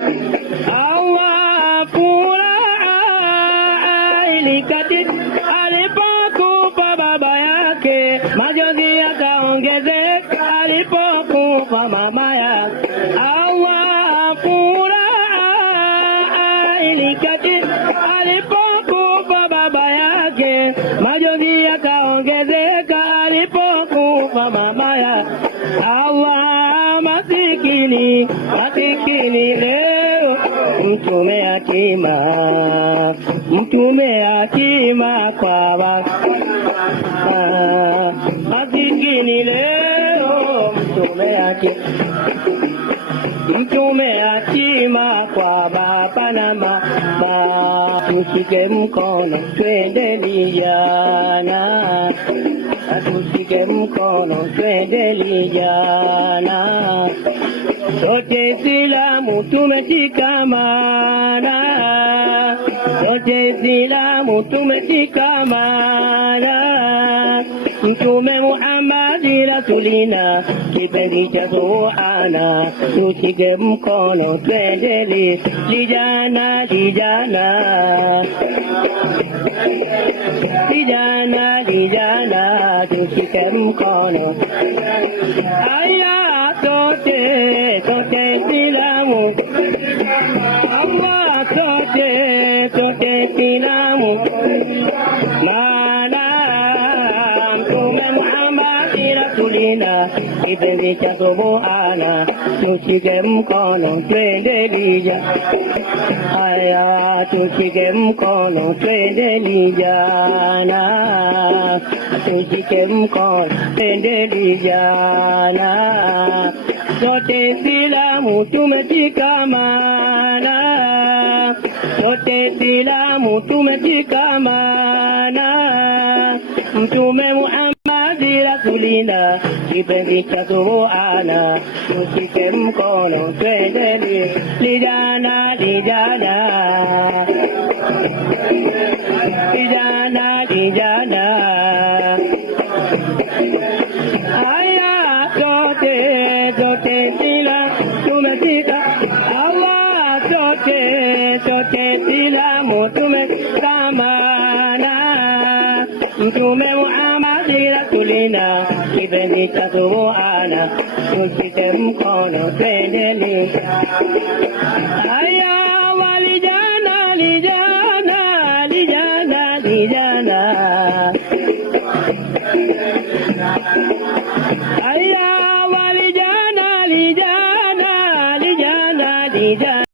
Allah furahi katika alipokufa baba yake, majonzi yakaongezeka alipokufa mama yake. Allah furahi katika alipokufa baba yake, majonzi yakaongezeka alipokufa mama yake. Allah masikini leo mtume yatima kwa masikini leo mtume yatima kwa baba na mama. Tushike mkono twende vijana, tushike mkono twende vijana, sote Islamu tumeshikamana, sote Islamu tumeshikamana. Mtume Muhammad Rasulina, kipenzi cha Subhana, tushike mkono twende vijana, vijana, tushike mkono. Aya sote Islamu, Allah sote Islamu, maana Mtume Muhammad Rasulina, kipenzi cha Subhana, tushike mkono twende vijana. Aya tushike mkono twende vijana, tushike mkono twende vijana, sote Islamu tumeshikamana, sote Islamu tumeshikamana. Mtume Muhammad Rasulina, kipenzi cha Subhana, tushike mkono twende vijana, aya sote Islamu tumeshika. Allah sote Islamu tumeshikamana. Mtume Muhammad Rasulina, kipenzi cha Subhana, tushike mkono twende aya vijana.